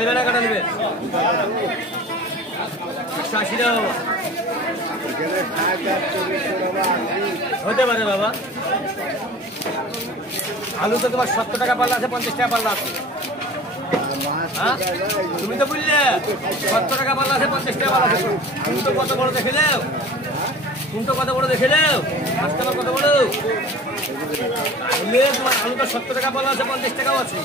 দিবে না কাটা দিবে 180 টাকা বাবা হতে পারে বাবা আলু তো তোমার 70 টাকা পাল্লা আছে 50 টাকা পাল্লা আছে হ্যাঁ তুমি তো বুঝলে 70 টাকা পাল্লা আছে 50 টাকা পাল্লা আছে তুমি তো কত বড় দেখে দাও তুমি তো কত বড় দেখে দাও কাস্টমার কত বড় তাহলে তোমার আলু তো 70 টাকা পাল্লা আছে 50 টাকাও আছে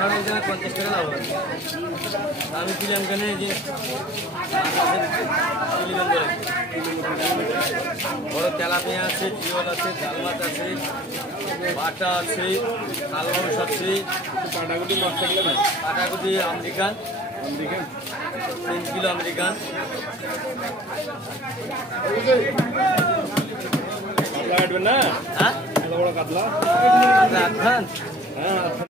হাড়াই টাকা 50 টাকা লাভ আছে আমি কিনলাম কেন যে বড় তেলাপিয়া আছে জিওল আছে জাল মাছ আছে বাটা আছে লাল মাংস আছে কাটাকুটি মাছ থাকলে ভাই কাটাকুটি আমেরিকান 3 কিলো আমেরিকান কাতলা কাটবেন না হ্যাঁ বড় কাতলা হ্যাঁ